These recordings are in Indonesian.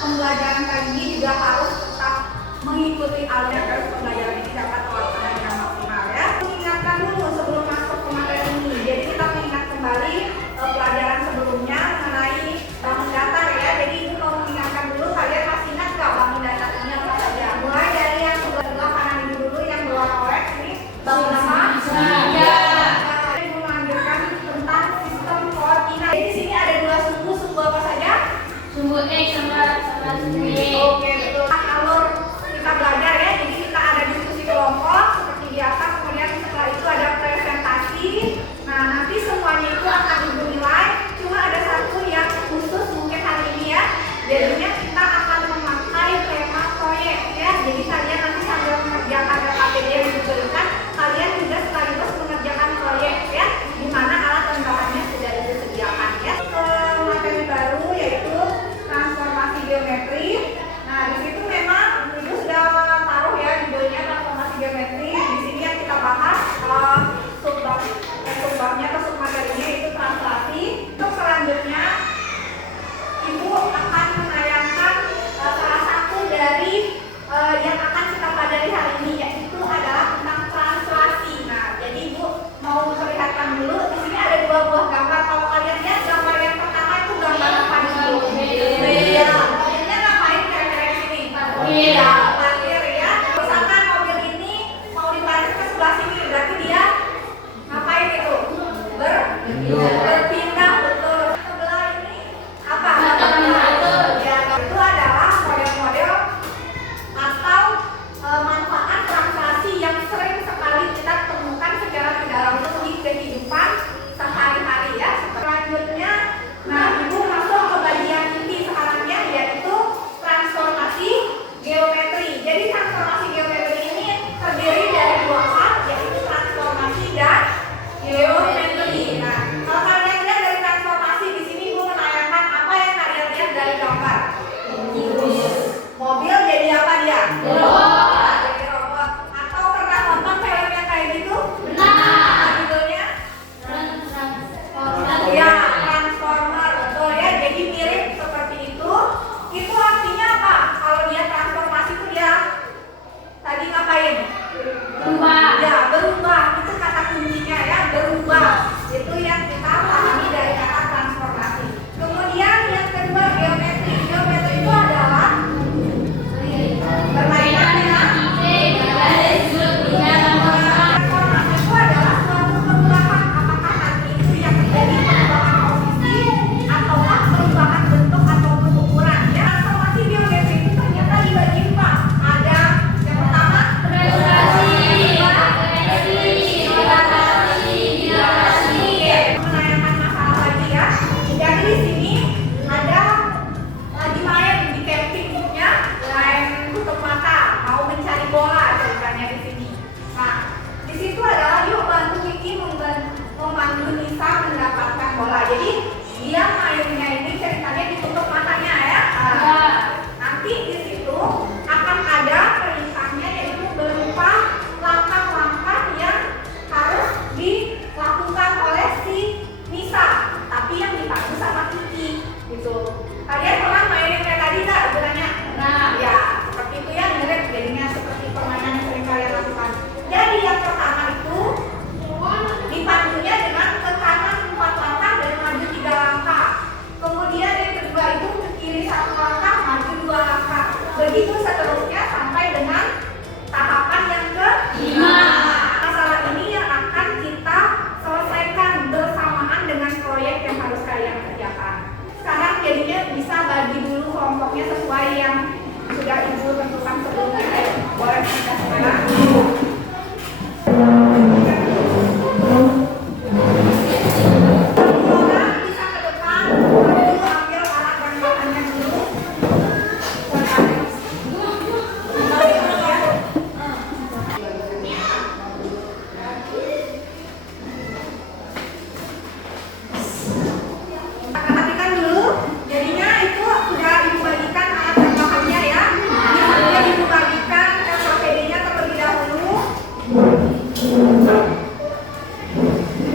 Pembelajaran kali ini juga harus tetap mengikuti alur agar pembelajaran ini dapat terlaksana dengan maksimal ya. Mengingatkan dulu sebelum masuk ke materi ini. Jadi kita mengingat kembali pelajaran sebelumnya mengenai bangun datar ya. Jadi ibu mau mengingatkan dulu, kalian masih ingat nggak bangun datar ini apa saja? Mulai dari yang sebelah kanan ini dulu yang berwarna oranye ini bangun apa? Ibu mengajarkan tentang sistem koordinat. Jadi di sini ada dua sumbu apa saja? Sumbu X sama sumbu Y. Oke, betul. Alur kita belajar ya. Jadi kita ada diskusi kelompok seperti biasa. Kemudian setelah itu ada presentasi. Nah, nanti semuanya itu akan ibu nilai. Cuma ada satu yang khusus mungkin hari ini ya. Jadinya kita akan memakai tema proyek ya. Jadi kalian nanti sambil mengerjakan KPD yang diberikan, kalian juga sekaligus mengerjakan proyek ya. Di mana alat dan bahannya sudah disediakan ya. Materi baru yaitu transformasi geometri. Nah, di situ memang ibu sudah taruh ya judulnya transformasi geometri. Di sini yang kita bahas subbabnya atau submaterinya itu translasi. Untuk selanjutnya ibu akan menayangkan salah satu dari yang akan kita pelajari hari ini, yaitu adalah tentang translasi. Nah, jadi ibu mau memperlihatkan dulu. Di sini ada dua buah gambar. Kalau kalian lihat gambar yang pertama itu gambar apa dulu? Iya. Kaliannya ngapain kira-kira di sini? Iya, parkir ya. Misalkan mobil ini mau diparkir ke sebelah sini, berarti dia ngapain itu? Berpindah, betul. Sebelah ini apa? Ya, itu adalah model-model atau manfaat translasi yang sering sekali kita temukan secara tidak langsung di kehidupan sehari-hari ya. Selanjutnya, nah ibu masuk ke bagian inti sekarang ya, yaitu transformasi geometri. Jadi transformasi geometri ini terdiri dari dua hal, yaitu transformasi dan geometri. Nah, kalau kalian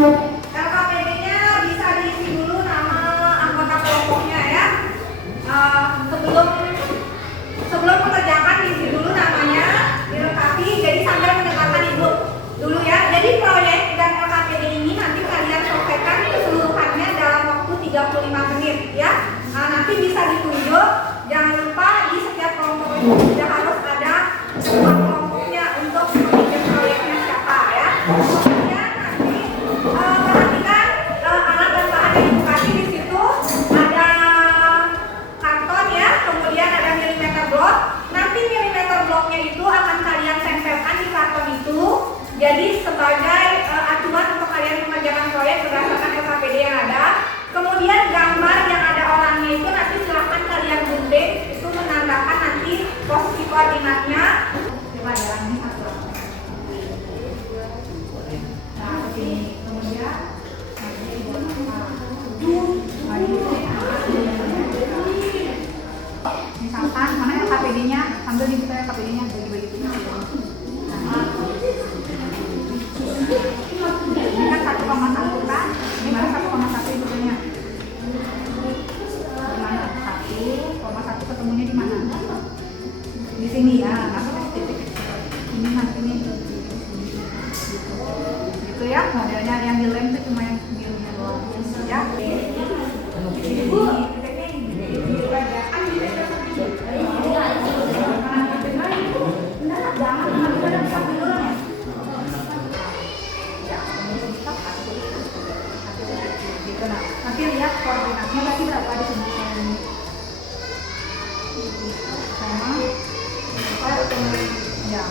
LKPD-nya bisa diisi dulu nama anggota kelompoknya ya. Sebelum mengerjakan diisi dulu namanya, dilengkapi. Jadi sambil mendengarkan ibu dulu ya. Jadi proyek dan LKPD ini nanti kalian selesaikan keseluruhannya dalam waktu 35 menit ya. Nanti bisa ditunjuk. Jangan lupa di setiap kelompok itu sudah harus ada sebuah kelompoknya untuk membuat proyeknya siapa ya. Kemudian nanti perhatikan alat dan bahan yang dikasih di situ ada karton ya, kemudian ada milimeter blok. Nanti milimeter bloknya itu akan kalian tempelkan di karton itu. Jadi sebagai acuan untuk kalian mengerjakan proyek berdasarkan LKPD yang ada. Kemudian gambar yang ada orangnya itu nanti silahkan kalian gunting, itu menandakan nanti posisi koordinatnya. Coba jalan ini satu. Nah, begini. Kemudian misalkan mana LKPD-nya, sambil dibuka LKPD-nya bagi-bagi itu. Ini kan 1,1 kan? Gimana 1,1 itu banyak? Gimana 1,1 ketemunya di mana? Di sini ya. Ini nanti nih. Gitu ya. Modelnya yang di lem itu cuma yang birunya doang. Ya. Nanti lihat koordinatnya tadi berapa di sini sama ya.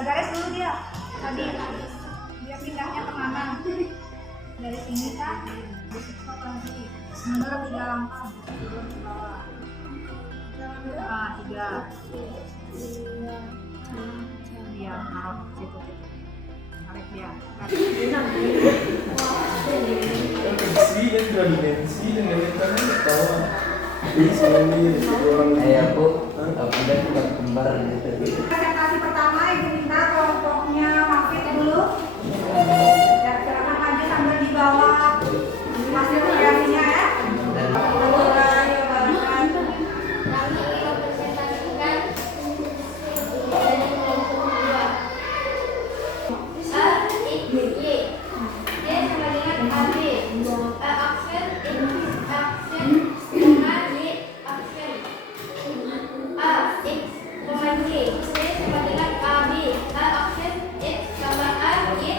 Garis dulu dia tadi dia pindahnya kemana dari sini kan mundur 3 langkah tiga dia naruh situ tarik dia dimensi dan 2 dimensi dan elementarnya ketawa aku udah kembar gitu. Presentasi pertama ibu minta kelompoknya Mafid dulu ya, silakan maju sambil dibawa hasil kreasinya ya. Sama A, Y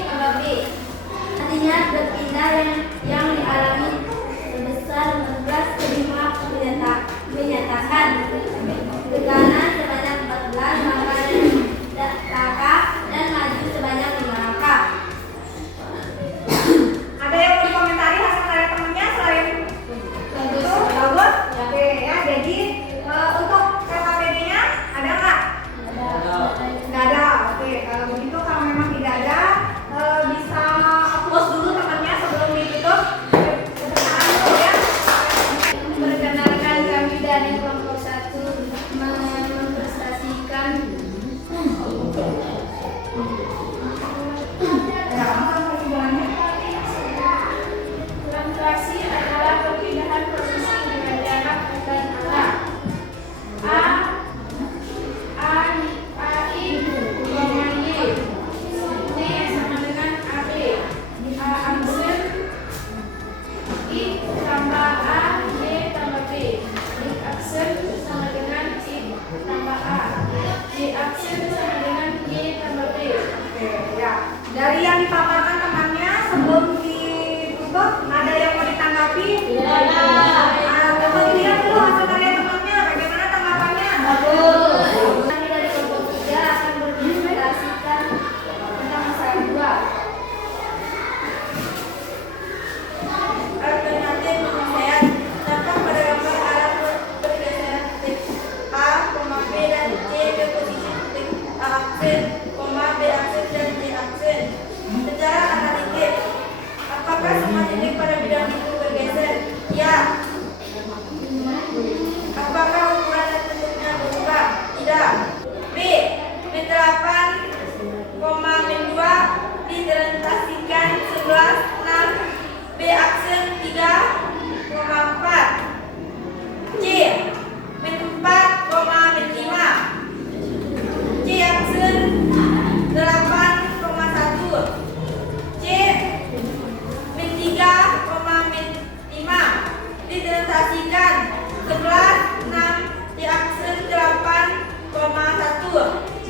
presentasikan 11, 6 diaksen 8,1.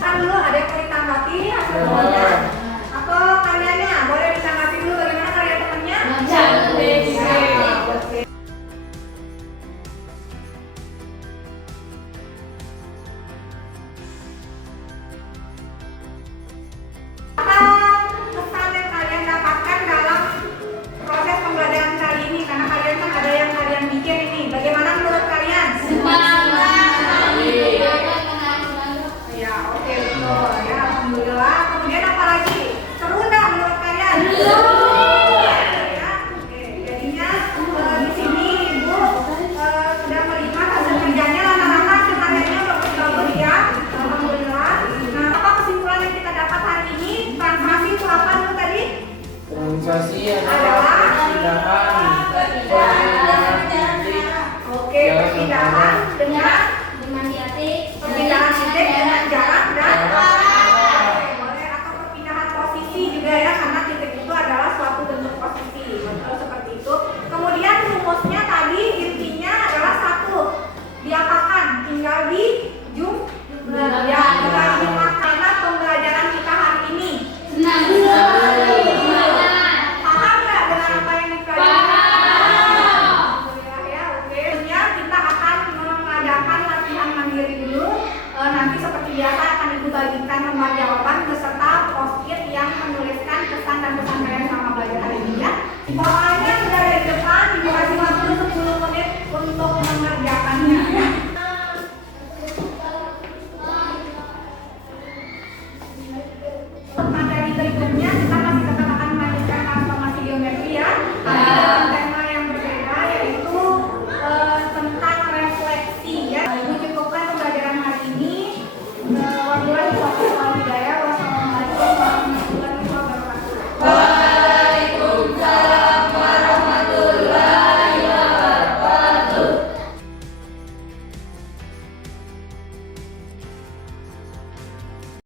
Kan dulu ada yang mau ditanggapi hasil semuanya?